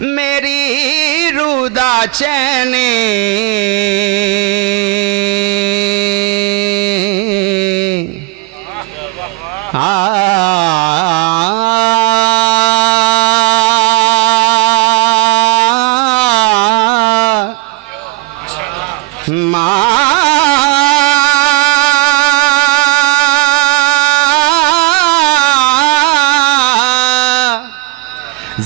मेरी रूह दा चैन